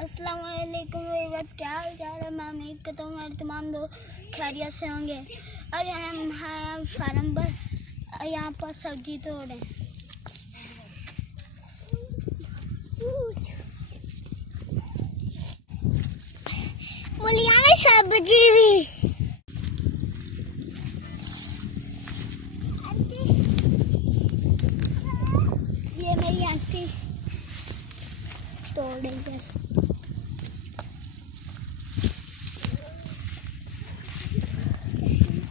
अस्सलाम वालेकुम व्यूअर्स, क्या हाल चाल है। मैं उम्मीद करता हूँ मेरे तमाम दोस्त खैरियत से होंगे। और हम हैं फार्म पर, यहाँ पर सब्जी तोड़ रहे हैं। मूलिया में सब्जी भी। ये मेरी आंटी तोड़ रही है।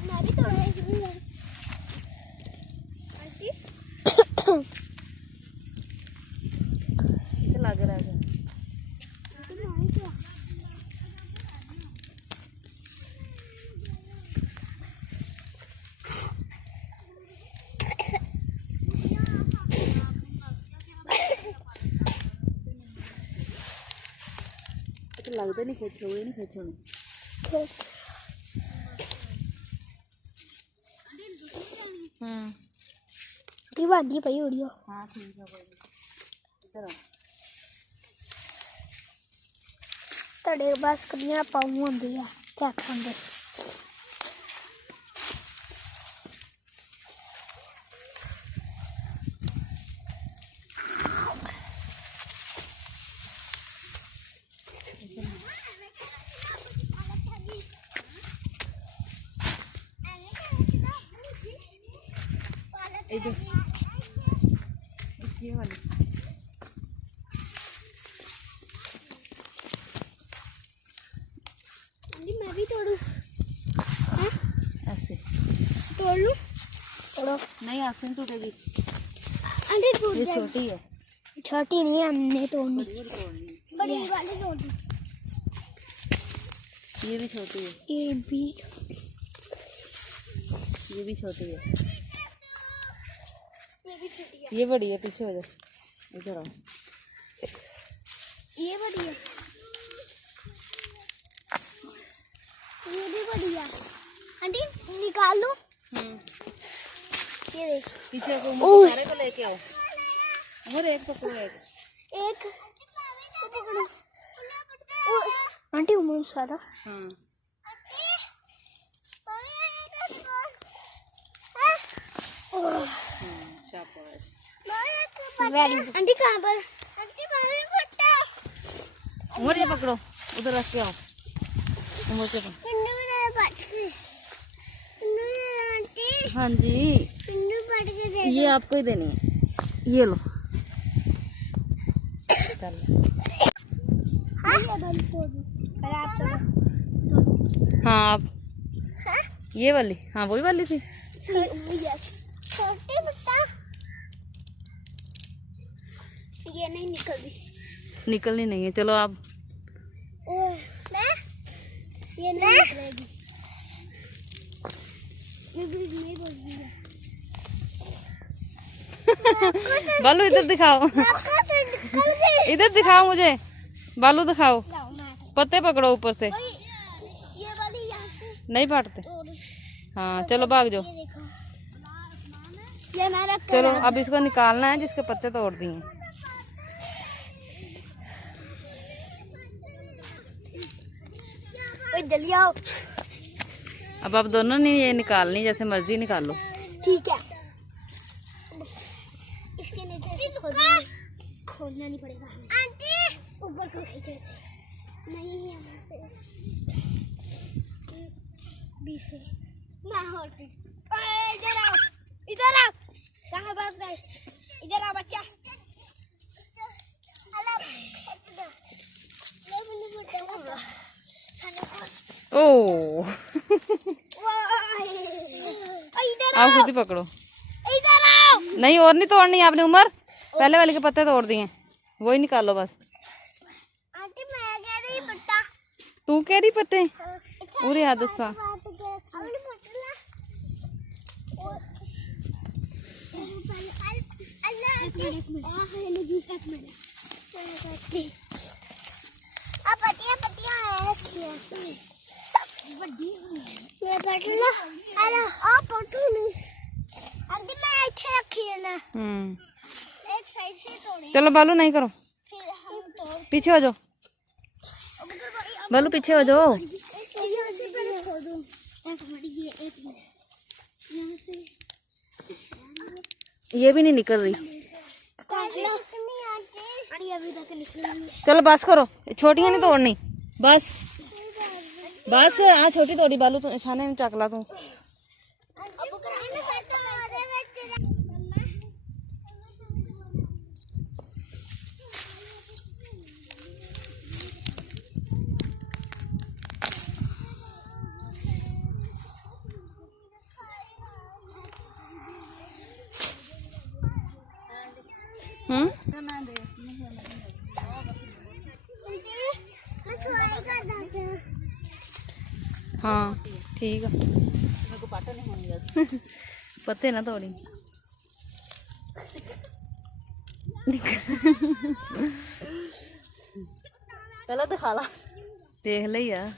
मैं भी तोड़ रही हूँ आंटी। लग रहा है लगता नहीं खेचो नहीं खेचो वादी पई उड़ियो। हाँ ठीक है कोई इधर आओ। तड़े बस कन्या पाऊँ होंदी है क्या खांदे। इधर ये वाली मैं भी तोड़ू ऐसे तोड़ लूं। तोड़ो नहीं ऐसे नहीं टूटेगी। आंटी टूट ये जाएगी। छोटी है। छोटी नहीं, हमने तोड़नी। बड़ी Yes. वाली तोड़नी। ये भी छोटी है। ये भी छोटी है। ये भी छोटी है। ये बड़ी है। पीछे हो जाओ इधर आओ। ये बड़ी है। ये भी बड़ी है। आंटी निकाल लो। ये देख पीछे को सारे को लेके आओ। अगर एक पकड़ो एक तो पकड़ो। आंटी उम्र सारा। हाँ शाबाश। Very good. आंटी कहाँ पर? उमर ये पकड़ो उधर रख के आओ। उमर से हाँ जी ये आपको ही देनी है। ये लो हाँ आप ये वाली। हाँ वही वाली थी। ये नहीं निकली। निकलनी नहीं है। चलो आप ये नहीं निकलेगी। बालू इधर दिखाओ। इधर दिखाओ मुझे। बालू दिखाओ। पत्ते पकड़ो ऊपर से। ये वाली यहाँ से नहीं फाटते। हाँ चलो भाग जाओ। ये हमारा चलो अब इसको निकालना है जिसके पत्ते तोड़ दिए। जल्दी आओ। अब आप दोनों ने ये निकालनी, जैसे मर्जी निकालो। ठीक है। इसके नीचे से खोलना नहीं पड़ेगा। आंटी ऊपर को खींचो से। नहीं यहाँ से बीच से मैं और इधर आओ। इधर आओ। कहाँ भाग गए? इधर आओ बच्चा। ओ आप खुद ही पकड़ो। इधर आओ। नहीं और नहीं तोड़नी आपने। उमर पहले वाले के पत्ते तोड़ दिए, वही निकालो बस। आंटी मैं कह रही पत्ता। तू कह रही पत्ते पूरी आदत सा। चलो बालू नहीं करो, फिर हम तोड़ पीछे हो जाओ। बालू पीछे हो जाओ। यहाँ से पहले खोदूं। एक मिनट, ये एक मिनट, यहाँ से ये भी नहीं निकल रही। अरे अभी तक निकली नहीं। चलो बस करो, छोटियां नहीं तोड़नी। बस बस आ छोटी तोड़ी बालू तू छाने में चकला तू। हाँ ठीक है। पत्ते ना तोड़ी। पहले दिखा ला, देख ले यार।